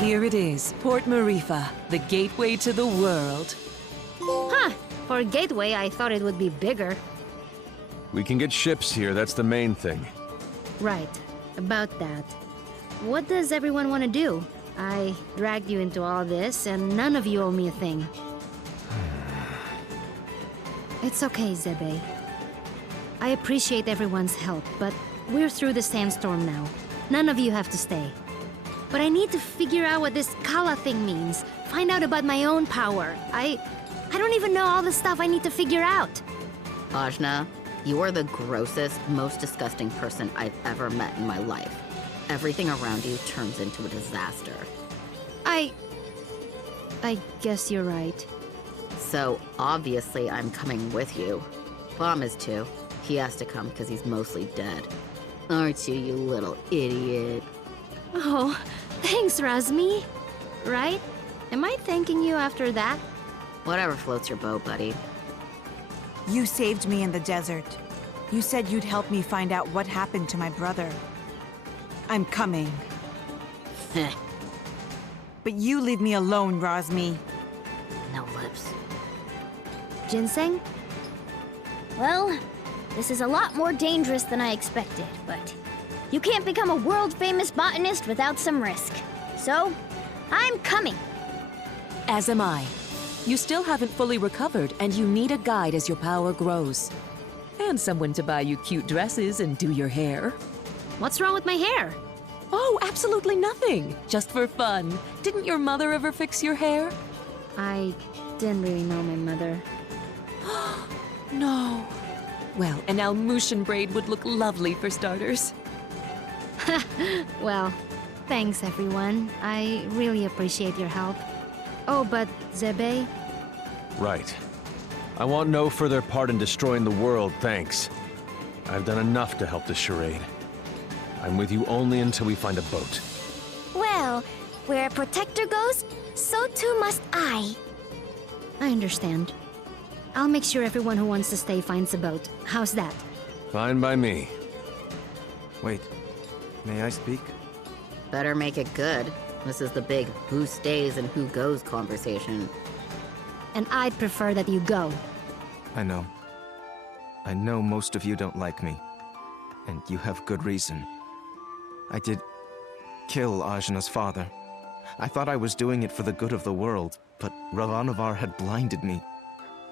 Here it is, Port Marifa, the gateway to the world. Huh. For a gateway, I thought it would be bigger. We can get ships here, that's the main thing. Right. About that. What does everyone want to do? I dragged you into all this, and none of you owe me a thing. It's okay, Zebe. I appreciate everyone's help, but we're through the sandstorm now. None of you have to stay. But I need to figure out what this Kala thing means. Find out about my own power. I don't even know all the stuff I need to figure out. Ajna, you are the grossest, most disgusting person I've ever met in my life. Everything around you turns into a disaster. I guess you're right. So, obviously I'm coming with you. Bom is too. He has to come because he's mostly dead. Aren't you, you little idiot? Oh, thanks, Razmi. Right? Am I thanking you after that? Whatever floats your boat, buddy. You saved me in the desert. You said you'd help me find out what happened to my brother. I'm coming. But you leave me alone, Razmi. No lips. Ginseng? Well, this is a lot more dangerous than I expected, but you can't become a world-famous botanist without some risk. So, I'm coming. As am I. You still haven't fully recovered, and you need a guide as your power grows. And someone to buy you cute dresses and do your hair. What's wrong with my hair? Oh, absolutely nothing. Just for fun. Didn't your mother ever fix your hair? I didn't really know my mother. No. Well, an Almushan braid would look lovely for starters. Well, thanks everyone. I really appreciate your help. Oh, but Zebe? Right. I want no further part in destroying the world, thanks. I've done enough to help this charade. I'm with you only until we find a boat. Well, where a protector goes, so too must I. I understand. I'll make sure everyone who wants to stay finds a boat. How's that? Fine by me. Wait, may I speak? Better make it good. This is the big who stays and who goes conversation. And I'd prefer that you go. I know. I know most of you don't like me. And you have good reason. I did kill Ajna's father. I thought I was doing it for the good of the world, but Ravanavar had blinded me.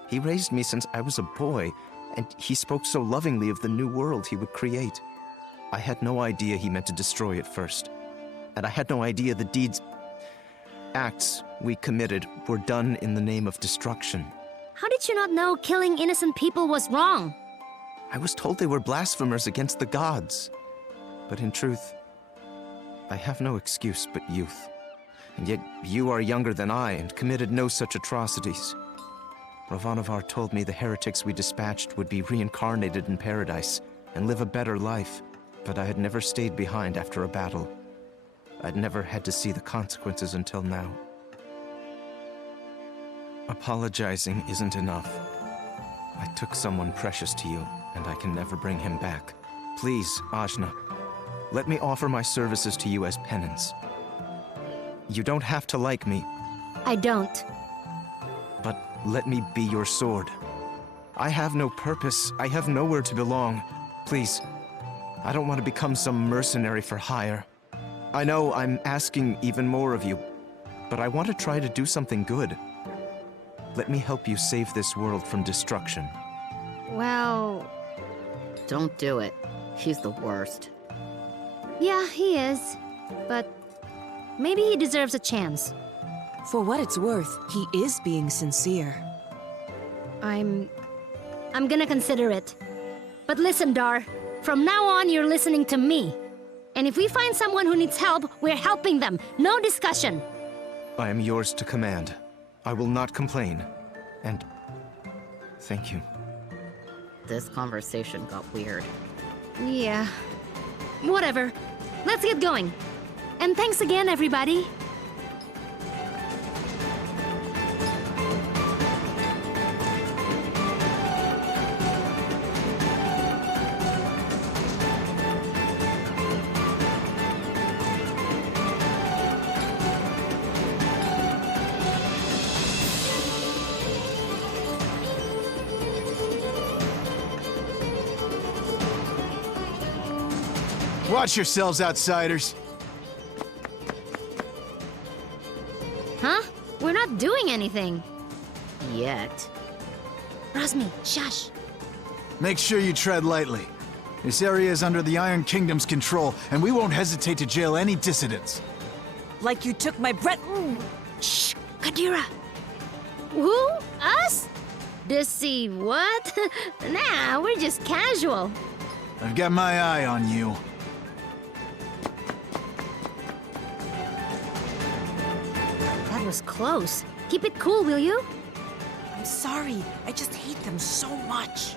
He raised me since I was a boy, and he spoke so lovingly of the new world he would create. I had no idea he meant to destroy it first. And I had no idea the acts we committed were done in the name of destruction. How did you not know killing innocent people was wrong? I was told they were blasphemers against the gods. But in truth, I have no excuse but youth. And yet you are younger than I and committed no such atrocities. Ravanavar told me the heretics we dispatched would be reincarnated in paradise and live a better life, but I had never stayed behind after a battle. I'd never had to see the consequences until now. Apologizing isn't enough. I took someone precious to you, and I can never bring him back. Please, Ajna, let me offer my services to you as penance. You don't have to like me. I don't. But let me be your sword. I have no purpose. I have nowhere to belong. Please, I don't want to become some mercenary for hire. I know I'm asking even more of you, but I want to try to do something good. Let me help you save this world from destruction. Well... Don't do it. He's the worst. Yeah, he is. But maybe he deserves a chance. For what it's worth, he is being sincere. I'm gonna consider it. But listen, Dar. From now on, you're listening to me. And if we find someone who needs help, we're helping them. No discussion. I am yours to command. I will not complain. And thank you. This conversation got weird. Yeah. Whatever. Let's get going. And thanks again, everybody. Watch yourselves, outsiders. Huh? We're not doing anything. Yet. Rosmi, shush. Make sure you tread lightly. This area is under the Iron Kingdom's control, and we won't hesitate to jail any dissidents. Like you took my breath. Shh, Kadira. Who? Us? Deceive what? Nah, we're just casual. I've got my eye on you. That was close. Keep it cool, will you? I'm sorry. I just hate them so much.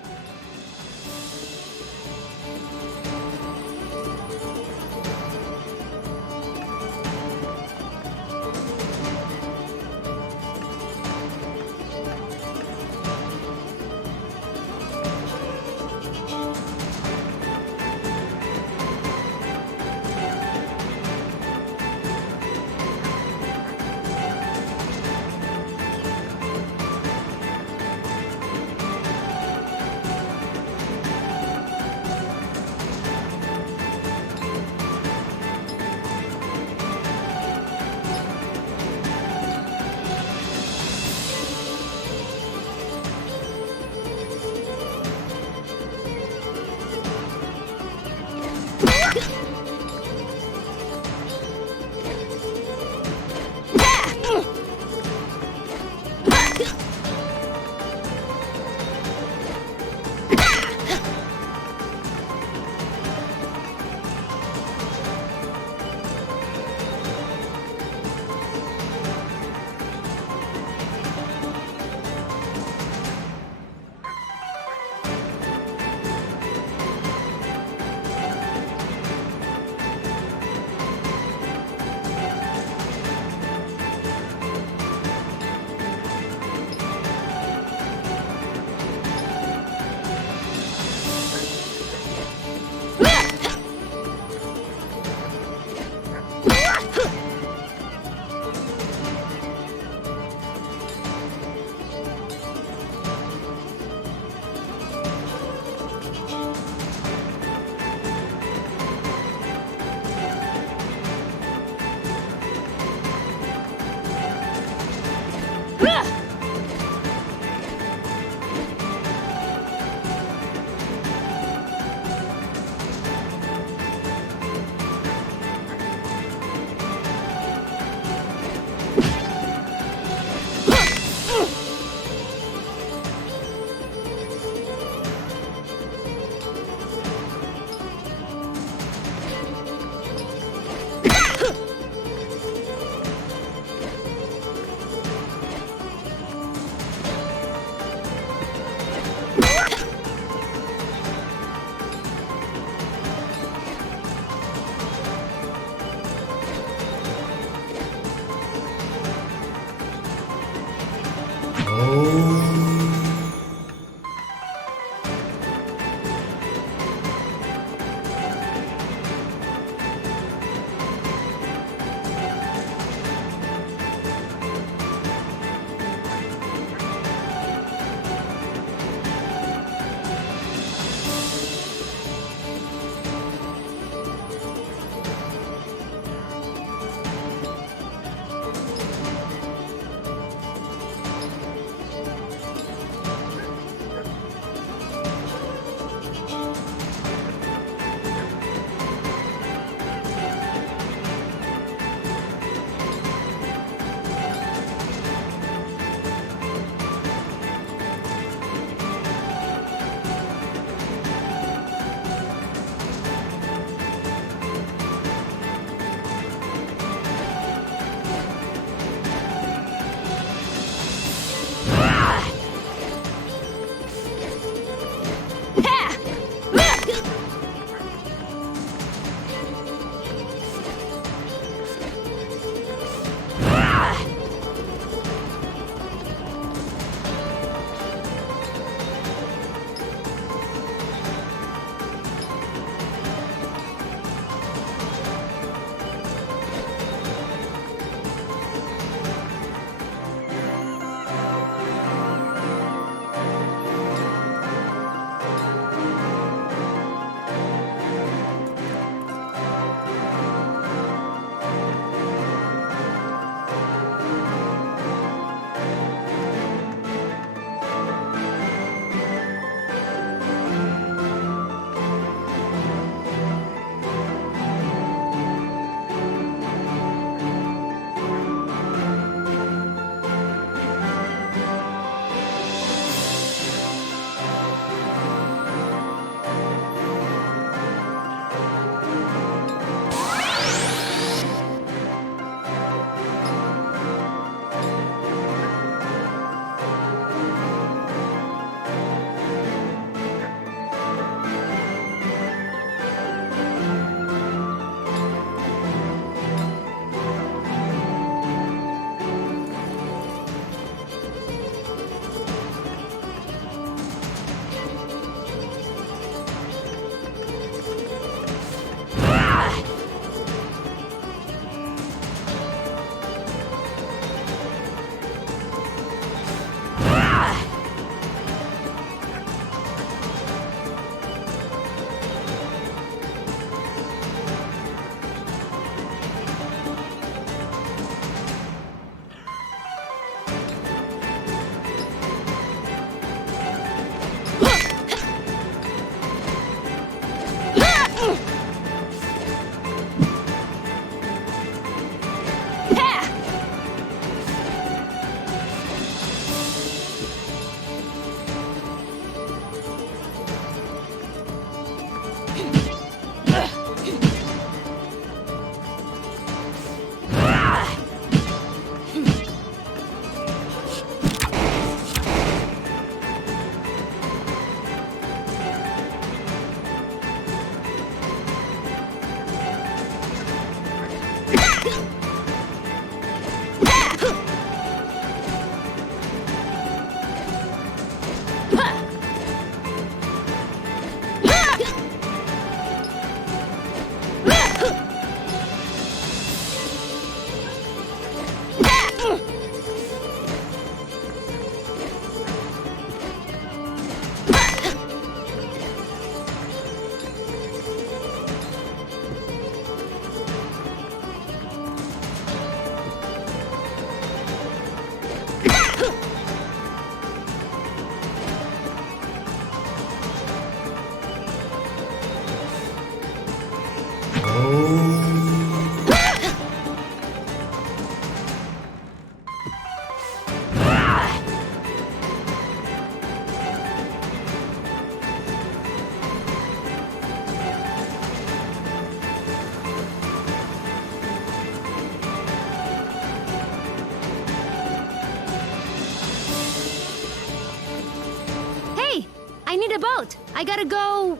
need a boat. I gotta go...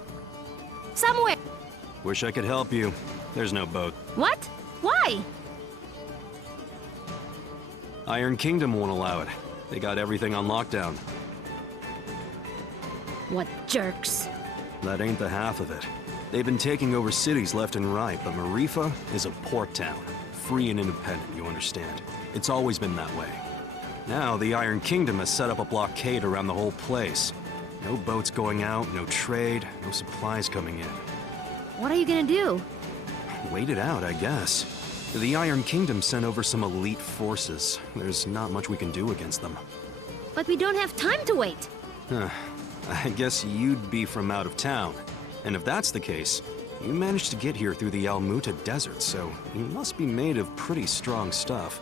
somewhere. Wish I could help you. There's no boat. What? Why? Iron Kingdom won't allow it. They got everything on lockdown. What jerks. That ain't the half of it. They've been taking over cities left and right, but Marifa is a port town. Free and independent, you understand. It's always been that way. Now, the Iron Kingdom has set up a blockade around the whole place. No boats going out, no trade, no supplies coming in. What are you gonna do? Wait it out, I guess. The Iron Kingdom sent over some elite forces. There's not much we can do against them. But we don't have time to wait. I guess you'd be from out of town. And if that's the case, you managed to get here through the Almuta Desert, so you must be made of pretty strong stuff.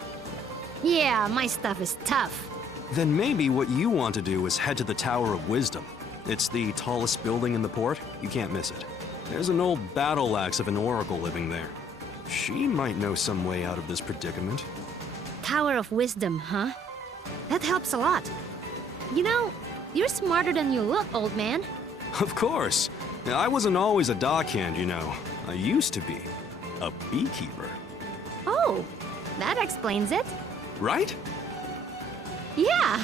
Yeah, my stuff is tough. Then maybe what you want to do is head to the Tower of Wisdom. It's the tallest building in the port. You can't miss it. There's an old battle axe of an oracle living there. She might know some way out of this predicament. Tower of Wisdom, huh? That helps a lot. You know, you're smarter than you look, old man. Of course. I wasn't always a dockhand, you know. I used to be. A beekeeper. Oh, that explains it. Right? Yeah.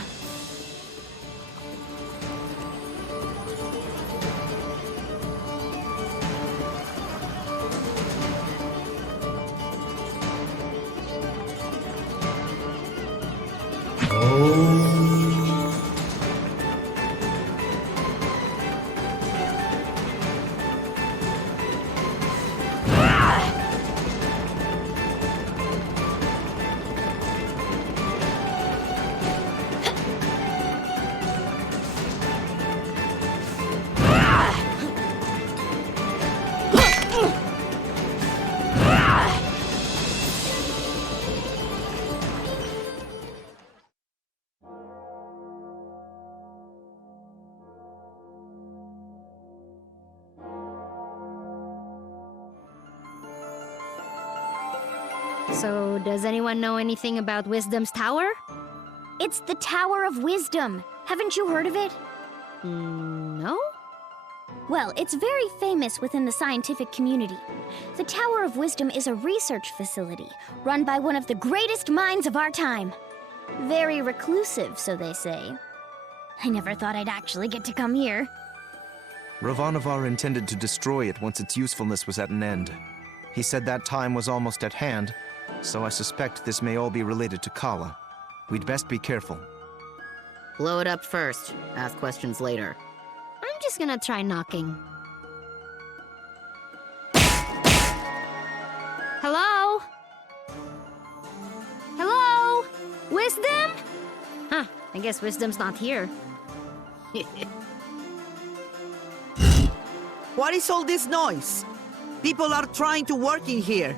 So, does anyone know anything about Wisdom's Tower? It's the Tower of Wisdom. Haven't you heard of it? No? Well, it's very famous within the scientific community. The Tower of Wisdom is a research facility run by one of the greatest minds of our time. Very reclusive, so they say. I never thought I'd actually get to come here. Ravanavar intended to destroy it once its usefulness was at an end. He said that time was almost at hand, so I suspect this may all be related to Kala. We'd best be careful. Blow it up first. Ask questions later. I'm just gonna try knocking. Hello? Hello? Wisdom? Huh, I guess Wisdom's not here. What is all this noise? People are trying to work in here.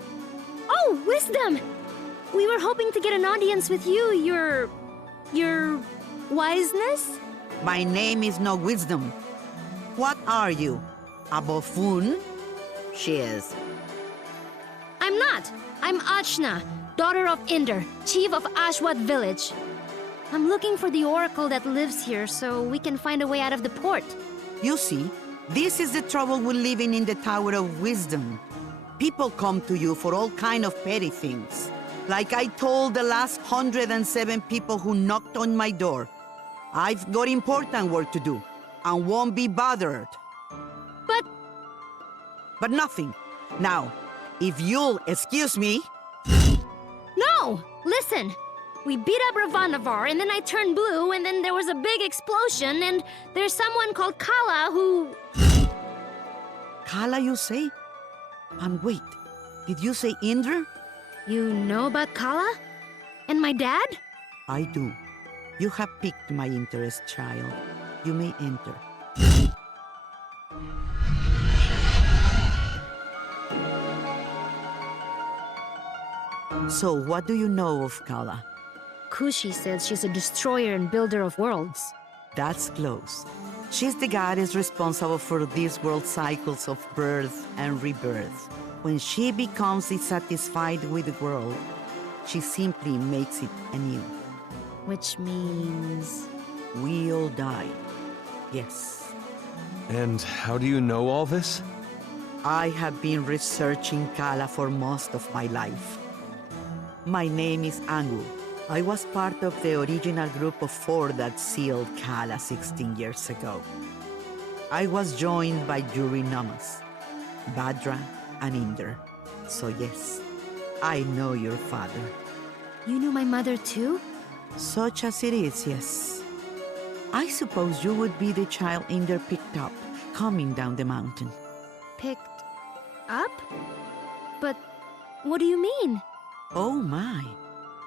Oh, Wisdom! We were hoping to get an audience with you, your wiseness? My name is no Wisdom. What are you? A buffoon? She is. I'm not. I'm Achna, daughter of Inder, chief of Ashwat village. I'm looking for the oracle that lives here so we can find a way out of the port. You see, this is the trouble with living in the Tower of Wisdom. People come to you for all kind of petty things. Like I told the last 107 people who knocked on my door. I've got important work to do, and won't be bothered. But nothing. Now, if you'll excuse me... No! Listen! We beat up Ravanavar, and then I turned blue, and then there was a big explosion, and there's someone called Kala who... Kala, you say? And wait, did you say Indra? You know about Kala? And my dad? I do. You have piqued my interest, child. You may enter. So, what do you know of Kala? Kushi says she's a destroyer and builder of worlds. That's close. She's the goddess responsible for these world cycles of birth and rebirth. When she becomes dissatisfied with the world, she simply makes it anew. Which means... We all die. Yes. And how do you know all this? I have been researching Kala for most of my life. My name is Angu. I was part of the original group of 4 that sealed Kala 16 years ago. I was joined by Yuri Namas, Badra, and Inder. So yes, I know your father. You knew my mother too? Such as it is, yes. I suppose you would be the child Inder picked up, coming down the mountain. Picked up? But what do you mean? Oh my,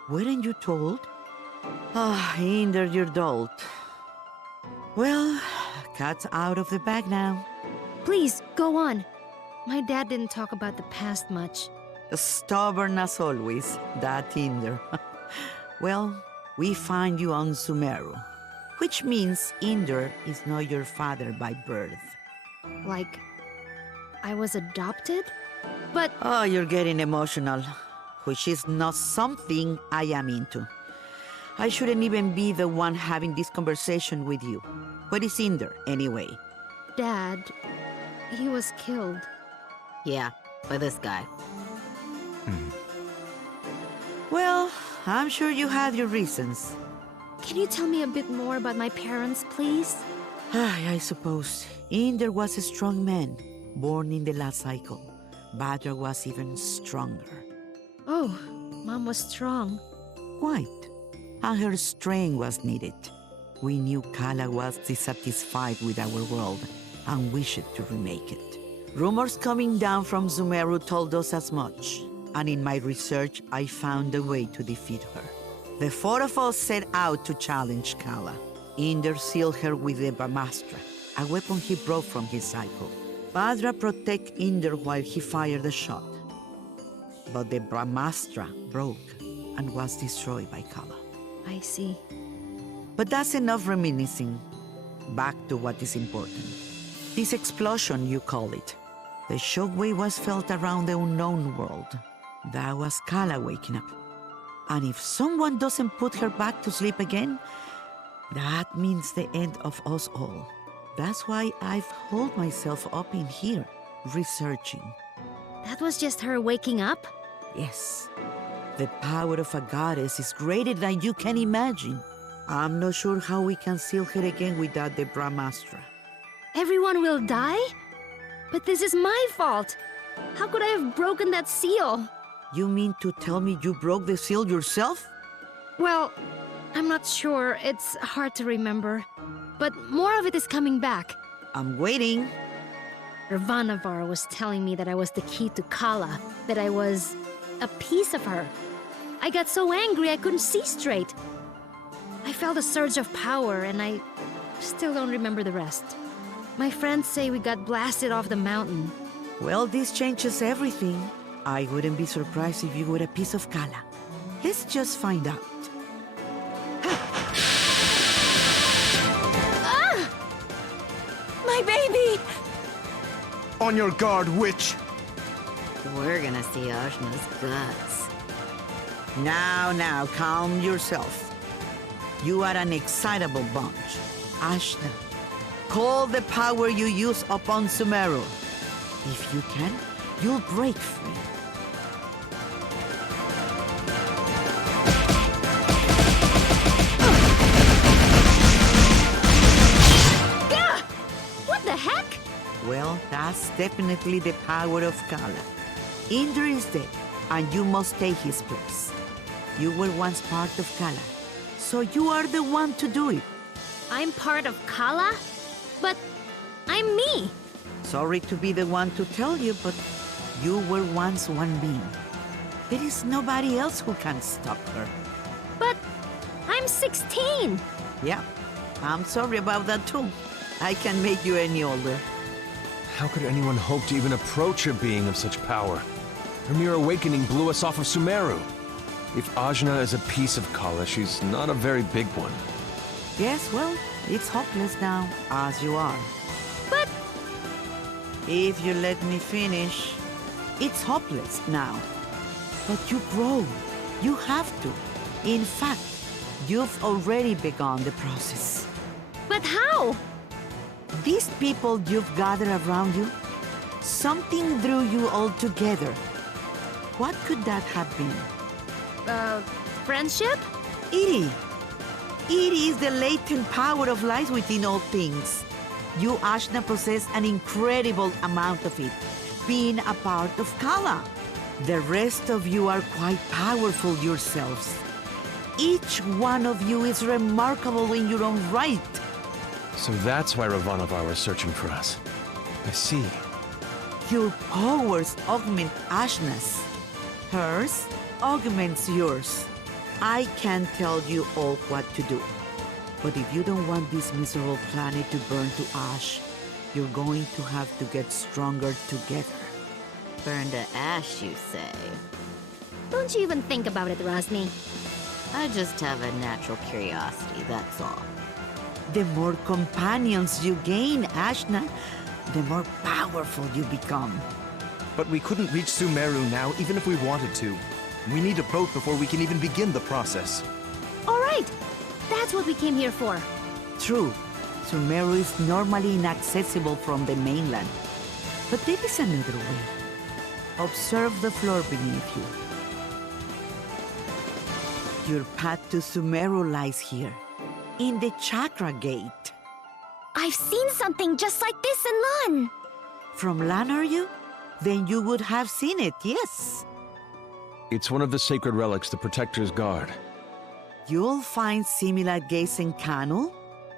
weren't you told? Ah, Inder, you're dolt. Well, cat's out of the bag now. Please, go on. My dad didn't talk about the past much. Stubborn as always, that Inder. Well, we find you on Sumeru, which means Inder is not your father by birth. Like, I was adopted? But... Oh, you're getting emotional, which is not something I am into. I shouldn't even be the one having this conversation with you. Where is Inder, anyway? Dad, he was killed. Yeah, by this guy. Well, I'm sure you had your reasons. Can you tell me a bit more about my parents, please? I suppose. Inder was a strong man, born in the last cycle. Badra was even stronger. Oh, Mom was strong. Quite. And her strength was needed. We knew Kala was dissatisfied with our world and wished to remake it. Rumors coming down from Sumeru told us as much, and in my research I found a way to defeat her. The 4 of us set out to challenge Kala. Inder sealed her with the Brahmastra, a weapon he brought from his cycle. Badra protected Inder while he fired the shot. But the Brahmastra broke and was destroyed by Kala. I see. But that's enough reminiscing. Back to what is important. This explosion, you call it. The shockwave was felt around the unknown world. That was Kala waking up. And if someone doesn't put her back to sleep again, that means the end of us all. That's why I've holed myself up in here, researching. That was just her waking up? Yes. The power of a goddess is greater than you can imagine. I'm not sure how we can seal her again without the Brahmastra. Everyone will die? But this is my fault. How could I have broken that seal? You mean to tell me you broke the seal yourself? Well, I'm not sure. It's hard to remember. But more of it is coming back. I'm waiting. Ravanavar was telling me that I was the key to Kala, that I was a piece of her. I got so angry I couldn't see straight. I felt a surge of power, and I still don't remember the rest. My friends say we got blasted off the mountain. Well, this changes everything. I wouldn't be surprised if you were a piece of Kala. Let's just find out. Ah! My baby! On your guard, witch! We're gonna see Ajna's guts. Now, calm yourself. You are an excitable bunch. Ashna, call the power you use upon Sumeru. If you can, you'll break free. Gah! What the heck? Well, that's definitely the power of Kala. Inder is dead, and you must take his place. You were once part of Kala, so you are the one to do it. I'm part of Kala? But I'm me. Sorry to be the one to tell you, but you were once one being. There is nobody else who can stop her. But I'm 16. Yeah, I'm sorry about that too. I can't make you any older. How could anyone hope to even approach a being of such power? Her mere awakening blew us off of Sumeru. If Ajna is a piece of Kala, she's not a very big one. Yes, well, it's hopeless now, as you are. But... If you let me finish, it's hopeless now. But you grow. You have to. In fact, you've already begun the process. But how? These people you've gathered around you, something drew you all together. What could that have been? Friendship? Iri. Iri is the latent power of life within all things. You, Ashna, possess an incredible amount of it, being a part of Kala. The rest of you are quite powerful yourselves. Each one of you is remarkable in your own right. So that's why Ravanavar was searching for us. I see. Your powers augment Ashna's. Hers augments yours. I can tell you all what to do. But if you don't want this miserable planet to burn to ash, you're going to have to get stronger together. Burn to ash, you say? Don't you even think about it, Rosny. I just have a natural curiosity, that's all. The more companions you gain, Ashna, the more powerful you become. But we couldn't reach Sumeru now, even if we wanted to. We need a boat before we can even begin the process. All right! That's what we came here for. True, Sumeru is normally inaccessible from the mainland. But there is another way. Observe the floor beneath you. Your path to Sumeru lies here, in the Chakra Gate. I've seen something just like this in Lan. From Lan, are you? Then you would have seen it, yes. It's one of the sacred relics the Protectors guard. You'll find similar gates in Kanu,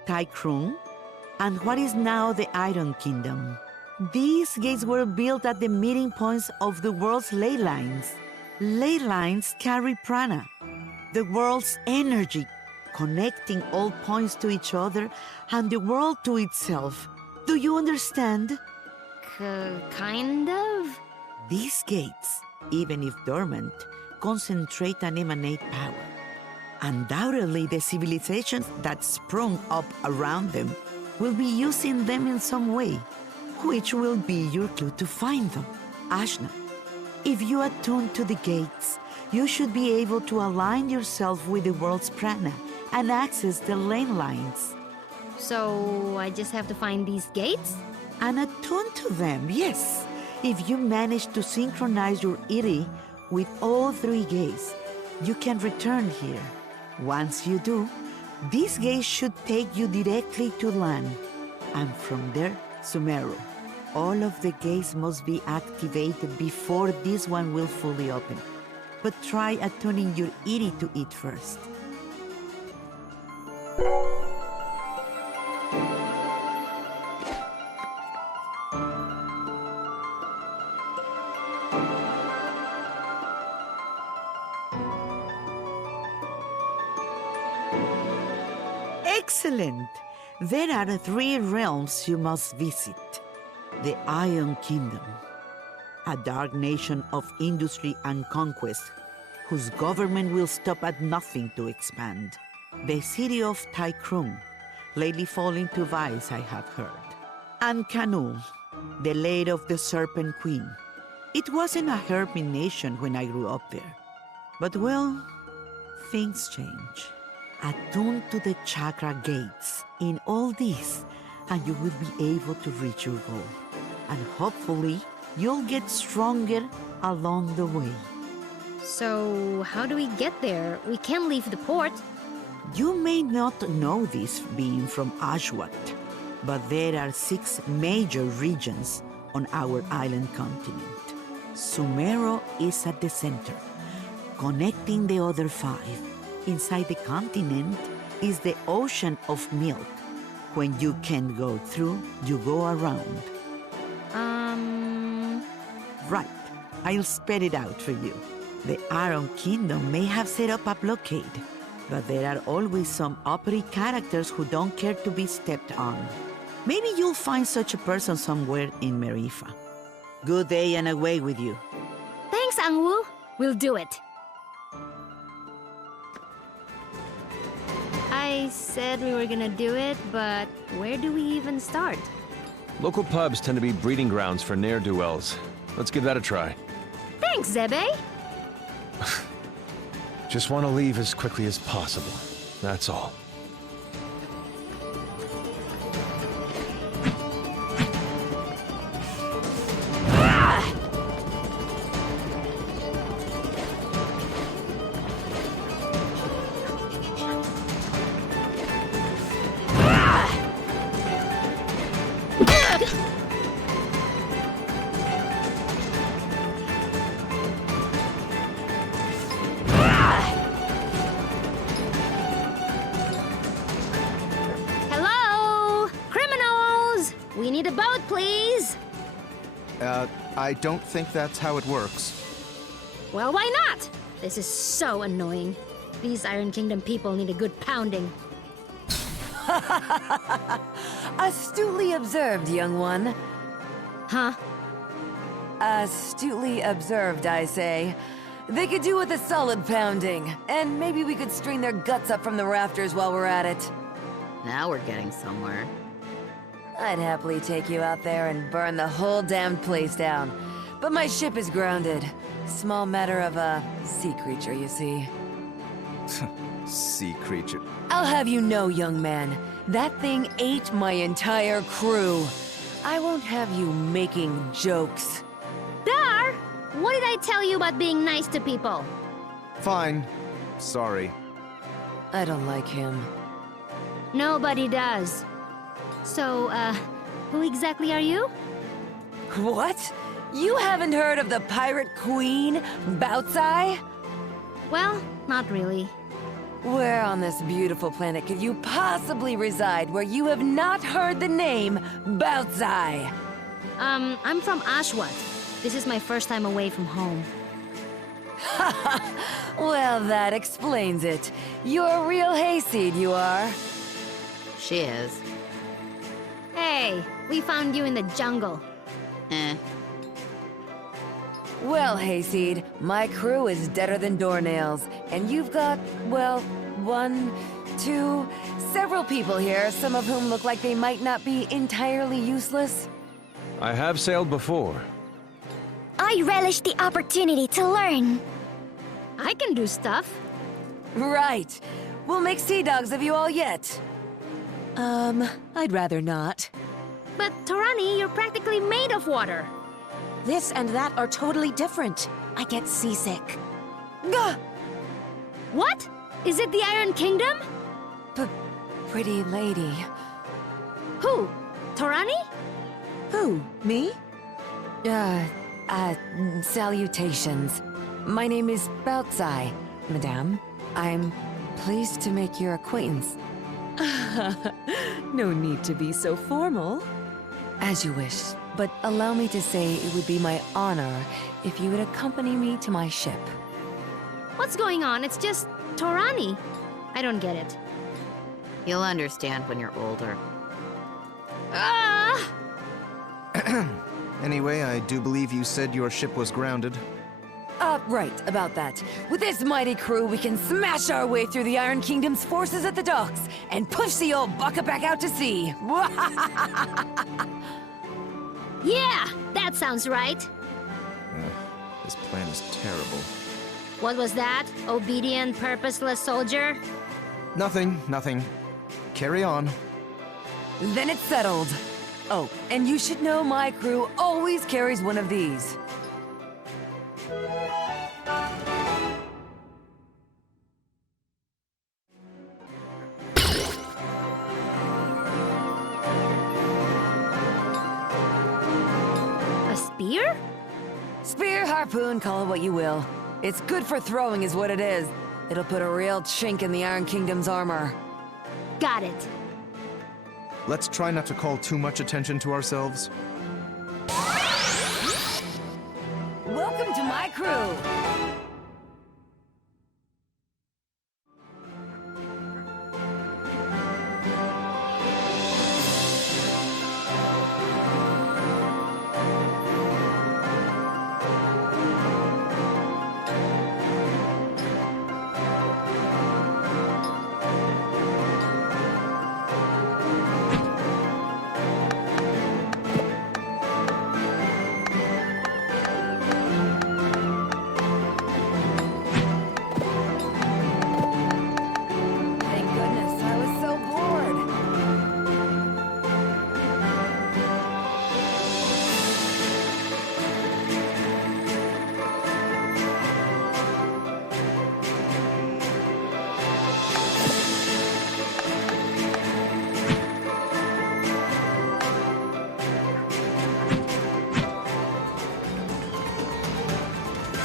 Taikrung, and what is now the Iron Kingdom. These gates were built at the meeting points of the world's ley lines. Ley lines carry prana, the world's energy, connecting all points to each other and the world to itself. Do you understand? Kind of? These gates, even if dormant, concentrate and emanate power. Undoubtedly, the civilizations that sprung up around them will be using them in some way, which will be your clue to find them. Ashna, if you attune to the gates, you should be able to align yourself with the world's prana and access the lane lines. So I just have to find these gates? And attune to them, yes. If you manage to synchronize your Iri with all three gates, you can return here. Once you do, these gates should take you directly to Lan, and from there, Sumeru. All of the gates must be activated before this one will fully open. But try attuning your Iri to it first. Excellent! There are 3 realms you must visit. The Iron Kingdom, a dark nation of industry and conquest, whose government will stop at nothing to expand. The city of Taikrung, lately falling to vice, I have heard. And Kanu, the land of the Serpent Queen. It wasn't a hermit nation when I grew up there. But well, things change. Attune to the chakra gates in all this, and you will be able to reach your goal. And hopefully, you'll get stronger along the way. So, how do we get there? We can't leave the port. You may not know this being from Ashwat, but there are 6 major regions on our island continent. Sumeru is at the center, connecting the other 5. Inside the continent is the ocean of milk. When you can't go through, you go around. Right. I'll spell it out for you. The Iron Kingdom may have set up a blockade, but there are always some uppity characters who don't care to be stepped on. Maybe you'll find such a person somewhere in Marifa. Good day and away with you. Thanks, Angwu. We'll do it. I said we were gonna do it, but where do we even start? Local pubs tend to be breeding grounds for ne'er-do-wells. Let's give that a try. Thanks, Zebe. Just want to leave as quickly as possible. That's all. please? I don't think that's how it works. Well, why not? This is so annoying. These Iron Kingdom people need a good pounding. Astutely observed, young one. Huh? Astutely observed, I say. They could do with a solid pounding, and maybe we could string their guts up from the rafters while we're at it. Now we're getting somewhere. I'd happily take you out there and burn the whole damned place down. But my ship is grounded. Small matter of a sea creature, you see. Sea creature. I'll have you know, young man, that thing ate my entire crew. I won't have you making jokes. Dar! What did I tell you about being nice to people? Fine. Sorry. I don't like him. Nobody does. So, who exactly are you? What? You haven't heard of the pirate queen, Bautzai? Well, not really. Where on this beautiful planet could you possibly reside where you have not heard the name Bautzai? I'm from Ashwat. This is my first time away from home. Well, that explains it. You're a real hayseed, you are. She is. Hey, we found you in the jungle. Eh. Well, hayseed, my crew is deader than doornails, and you've got, well, one, two, several people here, some of whom look like they might not be entirely useless. I have sailed before. I relish the opportunity to learn. I can do stuff. Right. We'll make sea dogs of you all yet. I'd rather not. But, Torani, you're practically made of water. This and that are totally different. I get seasick. Gah! What? Is it the Iron Kingdom? Pretty lady. Who? Torani? Who? Me? Salutations. My name is Bautzai, madame. I'm pleased to make your acquaintance. No need to be so formal. As you wish, but allow me to say it would be my honor if you would accompany me to my ship. What's going on? It's just Torani. I don't get it. You'll understand when you're older. Ah! Anyway, I do believe you said your ship was grounded. Right, about that. With this mighty crew, we can smash our way through the Iron Kingdom's forces at the docks and push the old bucket back out to sea. Yeah, that sounds right. This plan is terrible. What was that? Obedient, purposeless soldier? Nothing. Carry on. Then it's settled. Oh, and you should know my crew always carries one of these. A spear? Spear, harpoon, call it what you will. It's good for throwing is what it is. It'll put a real chink in the Iron Kingdom's armor. Got it. Let's try not to call too much attention to ourselves. Welcome to my crew!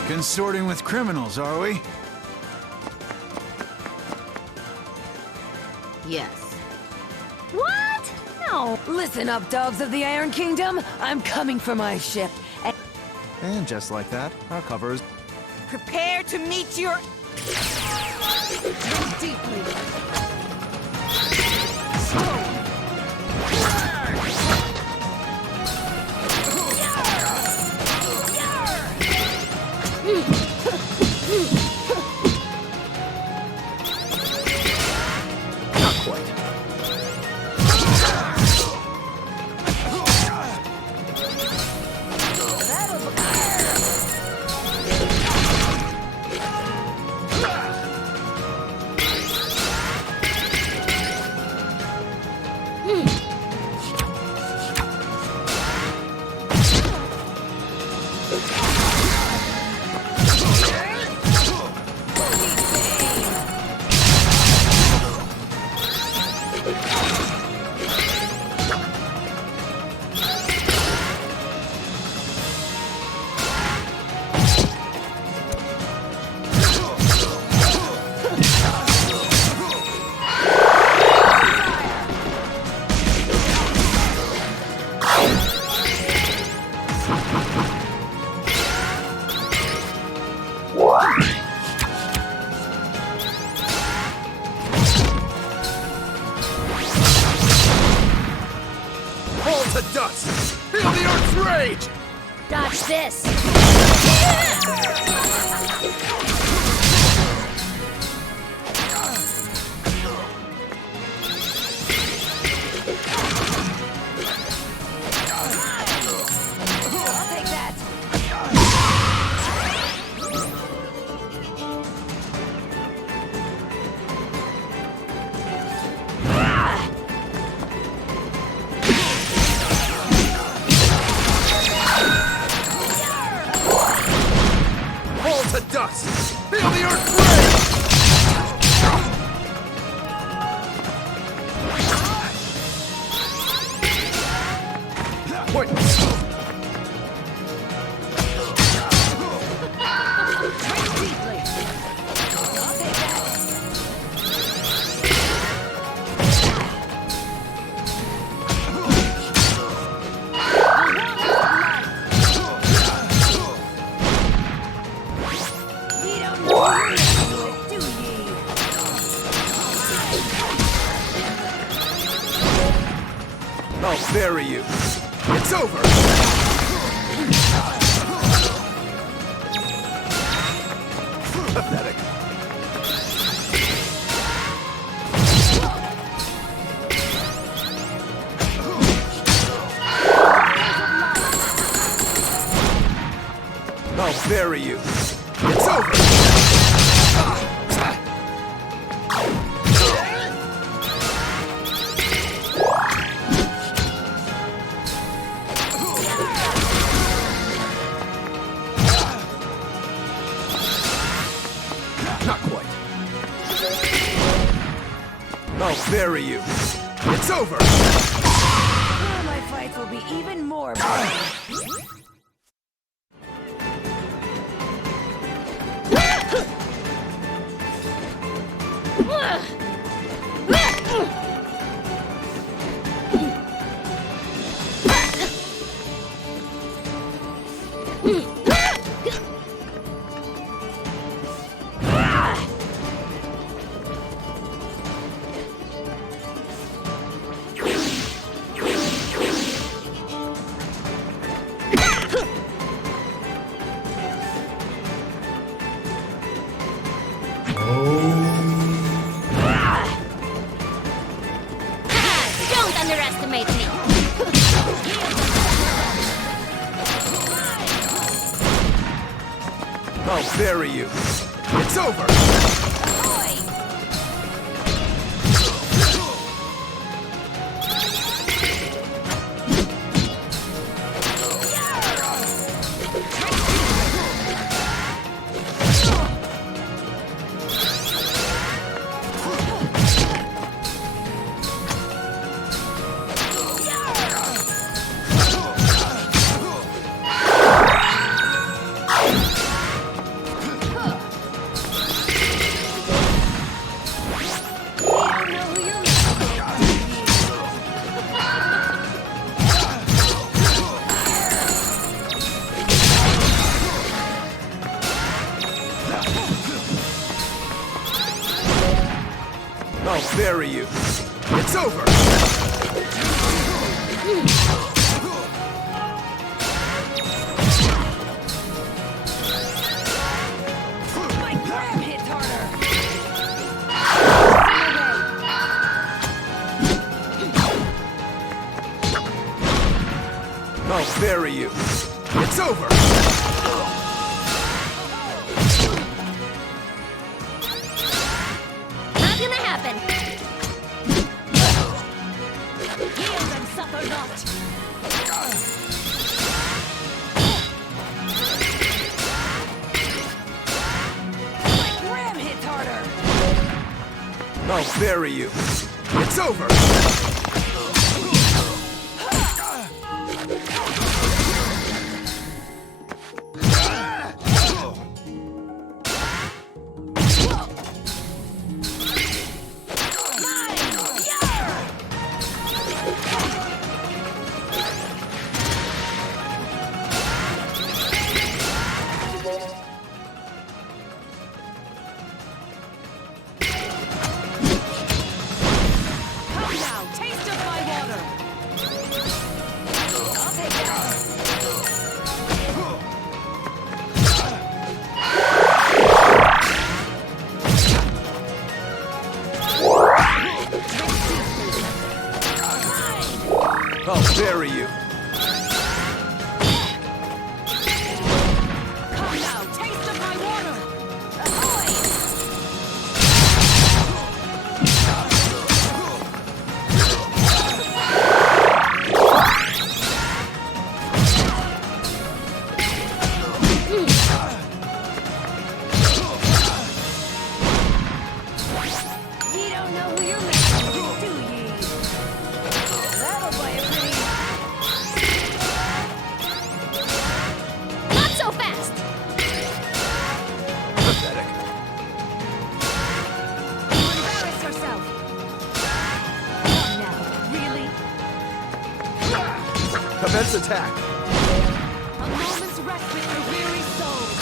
Consorting with criminals, are we? Yes. What? No Listen up, dogs of the Iron Kingdom. I'm coming for my ship. And just like that, our cover is... Prepare to meet your... Deeply. Not quite. To dust! Feel the Earth's rage! Dodge this! I'll take that. To dust! Feel the Earth's rage! What? Deeply. I'll take that. I'll bury you. It's over! Pathetic. I'll bury you. It's over! Not quite. I'll bury you. It's over! Well, my fights will be even more boring. Don't underestimate me! I'll bury you. It's over! I'll bury you. It's over! My grab hits harder! I'll bury you. It's over! Not gonna happen. Yield and suffer not! My grab hits harder! I'll bury you. It's over! I'll bury you. Come now, taste of my water! Ahoy! You don't know who you're messing with, do ye? That'll play it pretty. Not so fast. Pathetic. You embarrass yourself. Come now, really? Commence attack. A moment's respite for weary souls.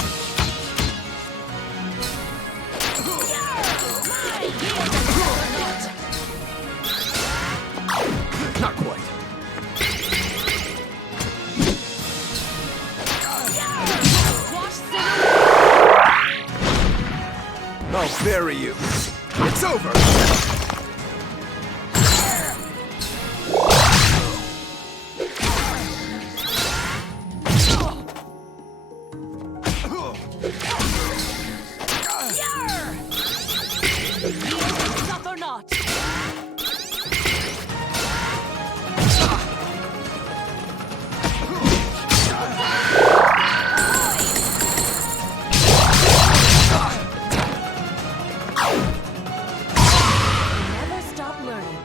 Mine! Yield and suffer not! Not quite. Squash sinner! I'll bury you. It's over! Yield and suffer not! Never stop learning.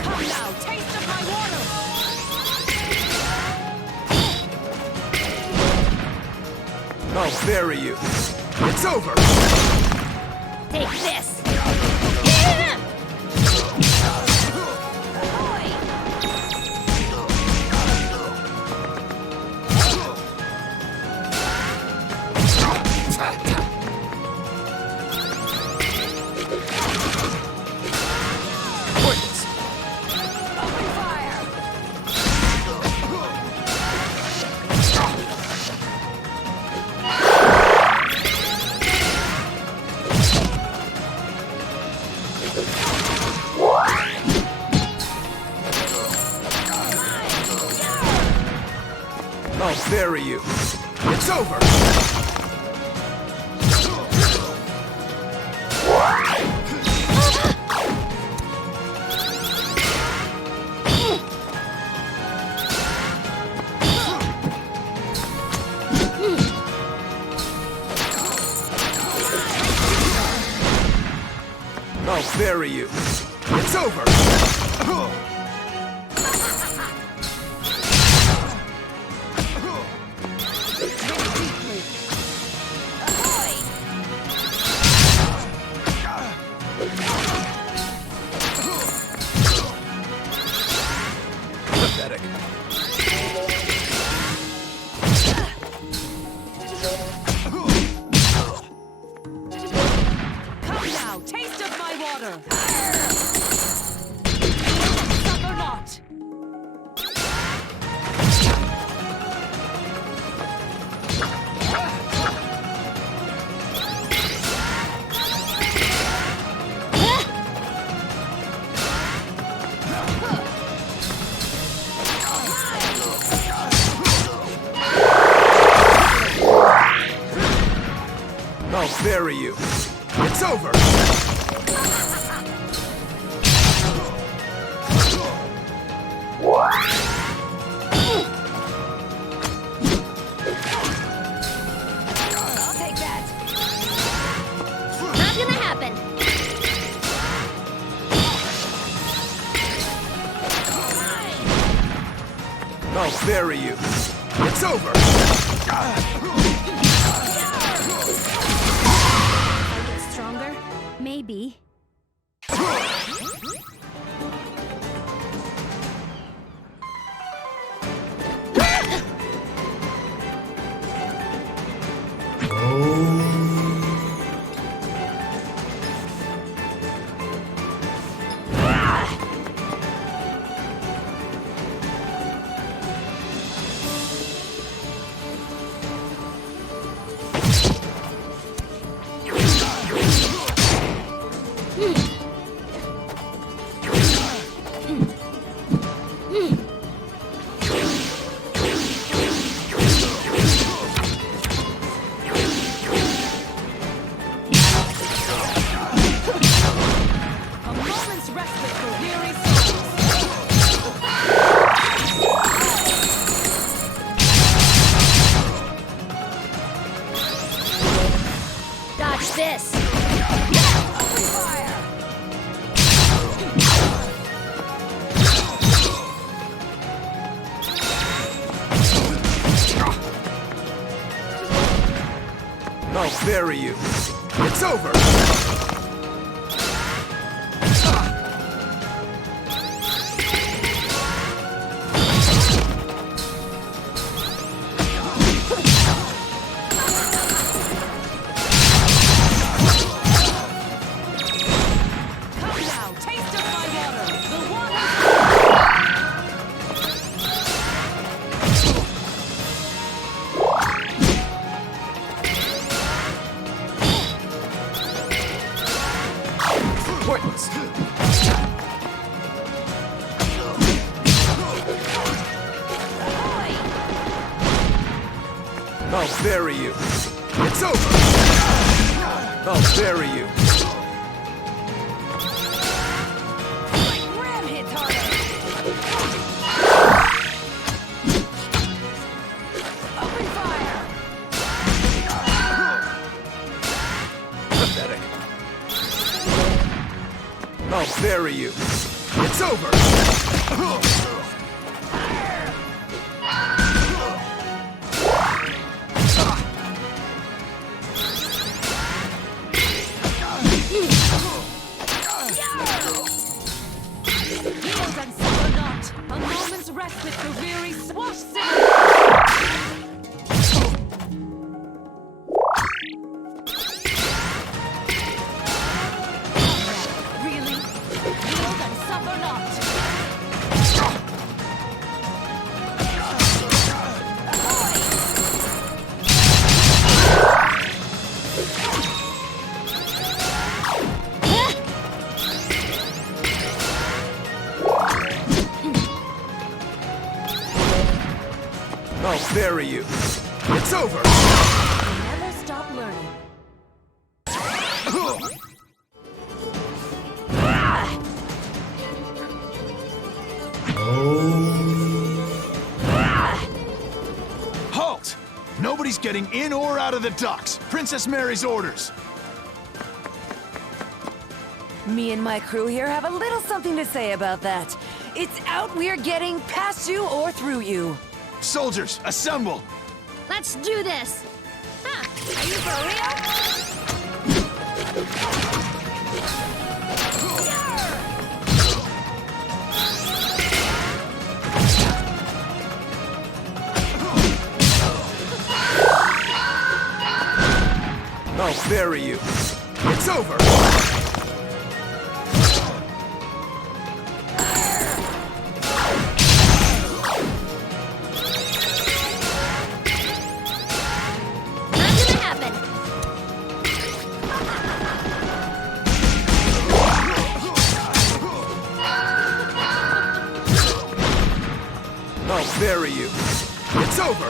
Come now, taste of my water! I'll bury you. It's over! Take this. Points. Open fire! I'll bury you. It's over. Pathetic. Come now, taste of my water. Suffer not. I'll bury you. It's over. I'll take that. Not gonna happen. I'll bury you. It's over. I get stronger? Maybe. A moment's respite for weary souls. Dodge this. I'll bury you. It's over. Come now, taste of my water. The water. Pointless. I'll bury you. It's over. I'll bury you. Ram hits harder. Open fire. Pathetic. I'll bury you. It's over. Heals and suffer not. A moment's respite for weary swash. Really? Yield and suffer not. I'll bury you. It's over. Never stop learning. Halt! Nobody's getting in or out of the docks. Princess Mary's orders. Me and my crew here have a little something to say about that. It's out we're getting past you or through you. Soldiers, assemble! Let's do this! Huh, are you for real? I'll bury you. It's over! I'll bury you. It's over!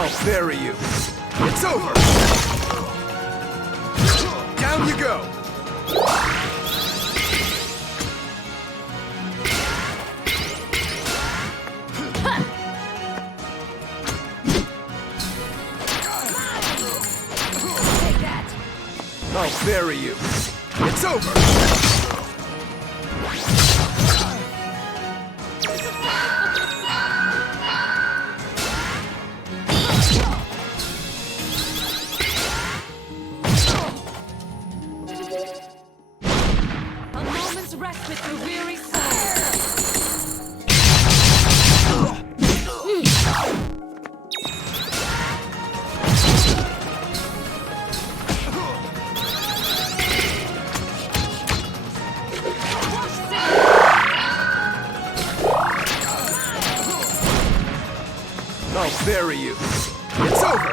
I'll bury you. It's over! Down you go! I'll bury you. It's over! Respite for weary souls. I'll bury you. It's over!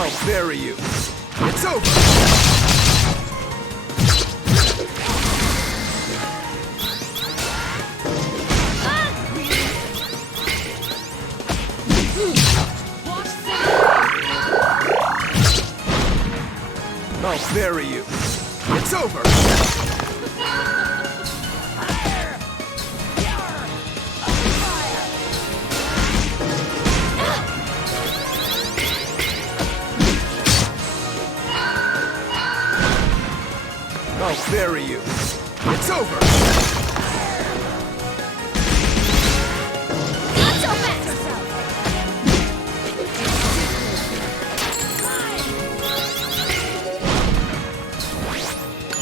I'll bury you. It's over! I'll bury you. It's over! I'll bury you. It's over! Not so fast!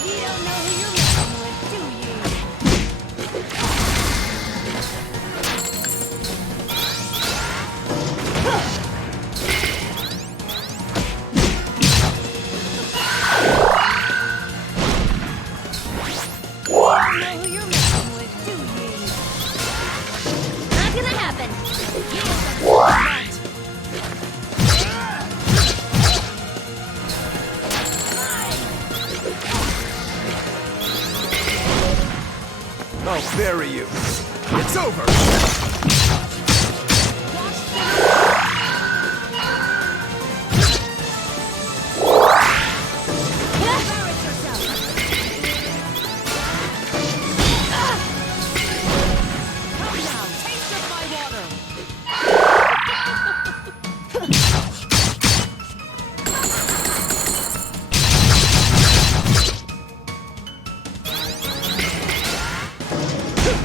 You don't know who you're messing with, do you? Not gonna happen! I'll bury you. It's over!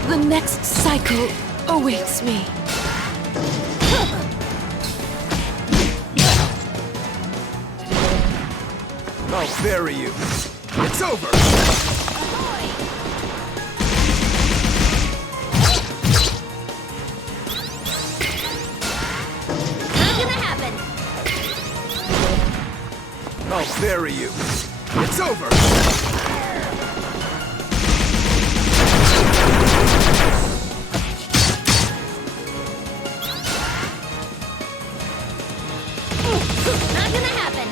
The next cycle awaits me. I'll bury you. It's over! I'll bury you. It's over! Not gonna happen.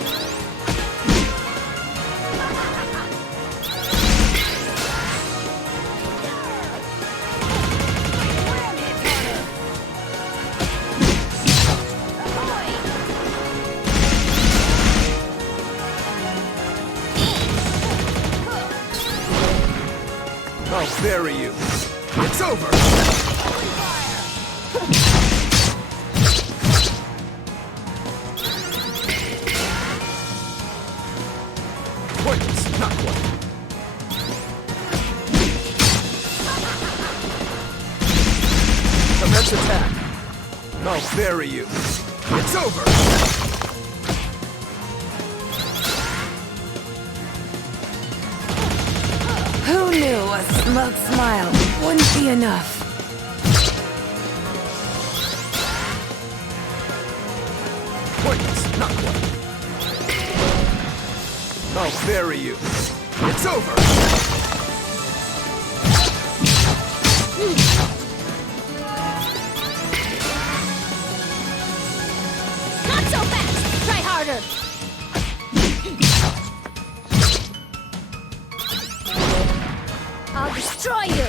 I'll bury you. It's over! Pointless, not quite. Commence attack. I'll bury you. It's over! Who knew a smug smile wouldn't be enough? Pointless, not quite. I'll bury you. It's over! Not so fast! Try harder! I'll destroy you!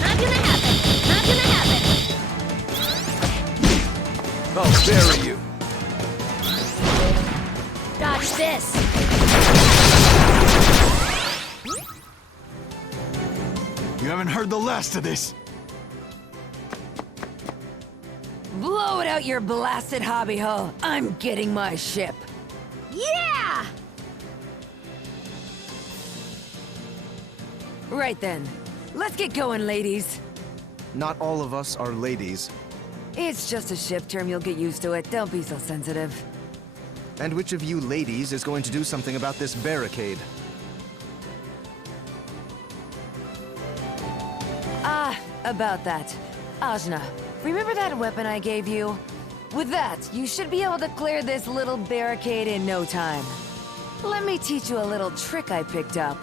Not gonna happen! Not gonna happen! I'll bury you. Dodge this! You haven't heard the last of this. Blow it out your blasted hobby hole. I'm getting my ship. Yeah! Right then. Let's get going, ladies. Not all of us are ladies. It's just a ship term, you'll get used to it. Don't be so sensitive. And which of you ladies is going to do something about this barricade? About that. Ajna, remember that weapon I gave you? With that, you should be able to clear this little barricade in no time. Let me teach you a little trick I picked up.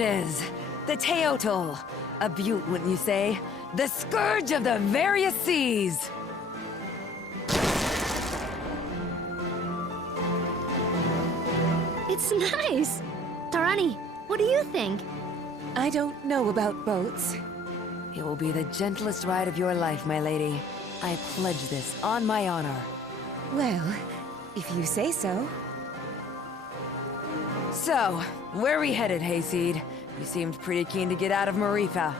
it is. The Teotl. A beaut, wouldn't you say? The scourge of the various seas. It's nice. Tarani, what do you think? I don't know about boats. It will be the gentlest ride of your life, my lady. I pledge this on my honor. Well, if you say so. So, where are we headed, Hayseed? You seemed pretty keen to get out of Marifa.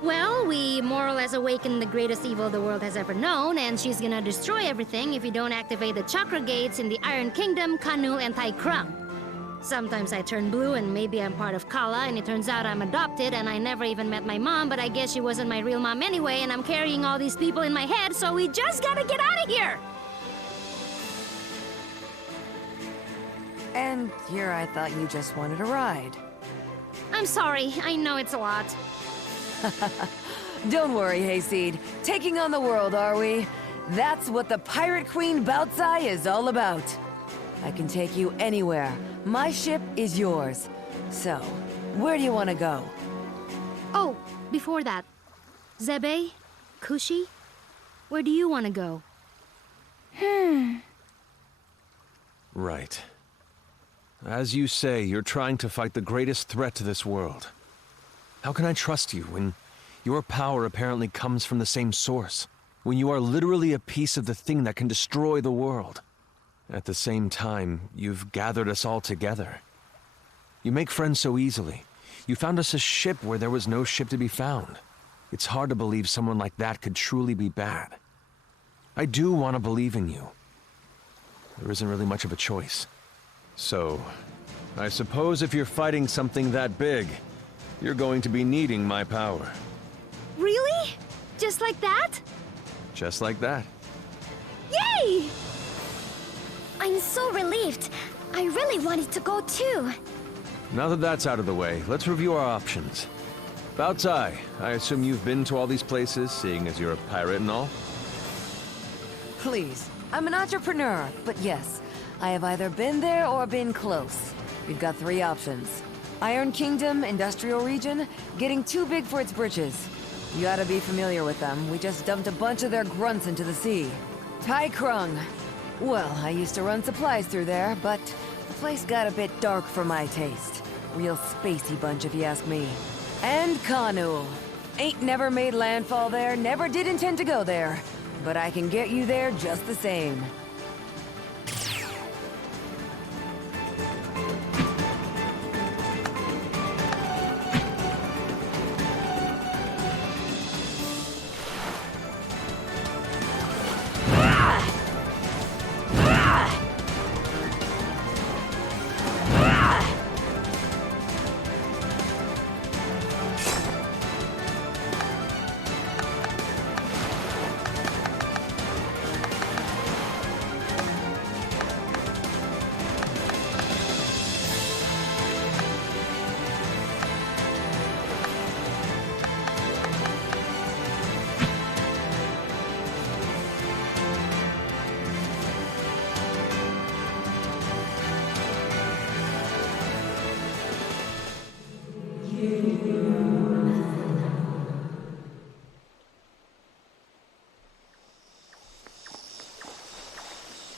Well, we more or less awakened the greatest evil the world has ever known, and she's gonna destroy everything if you don't activate the chakra gates in the Iron Kingdom, Kanul, and Tai Krung. Sometimes I turn blue and maybe I'm part of Kala, and it turns out I'm adopted and I never even met my mom, but I guess she wasn't my real mom anyway, and I'm carrying all these people in my head, so we just gotta get out of here! And here I thought you just wanted a ride. I'm sorry, I know it's a lot. Don't worry, Hayseed. Taking on the world, are we? That's what the Pirate Queen Bautzai is all about. I can take you anywhere. My ship is yours. So, where do you want to go? Oh, before that. Zebe? Kushi? Where do you want to go? Right. As you say, you're trying to fight the greatest threat to this world. How can I trust you when your power apparently comes from the same source? When you are literally a piece of the thing that can destroy the world? At the same time, you've gathered us all together. You make friends so easily. You found us a ship where there was no ship to be found. It's hard to believe someone like that could truly be bad. I do want to believe in you. There isn't really much of a choice. So, I suppose if you're fighting something that big, you're going to be needing my power. Really? Just like that? Just like that. Yay! I'm so relieved. I really wanted to go too. Now that that's out of the way, let's review our options. Bautzai, I assume you've been to all these places, seeing as you're a pirate and all? Please, I'm an entrepreneur, but yes, I have either been there or been close. We've got 3 options. Iron Kingdom, Industrial Region, getting too big for its britches. You gotta be familiar with them. We just dumped a bunch of their grunts into the sea. Tai Krung. Well, I used to run supplies through there, but the place got a bit dark for my taste. Real spacey bunch, if you ask me. And Kanul. Ain't never made landfall there, never did intend to go there. But I can get you there just the same.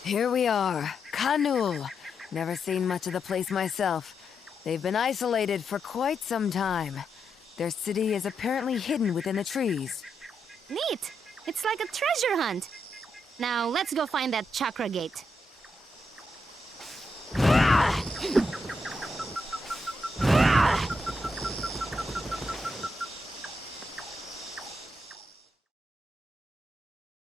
Here we are, Kanul. Never seen much of the place myself. They've been isolated for quite some time. Their city is apparently hidden within the trees. Neat! It's like a treasure hunt. Now, let's go find that chakra gate.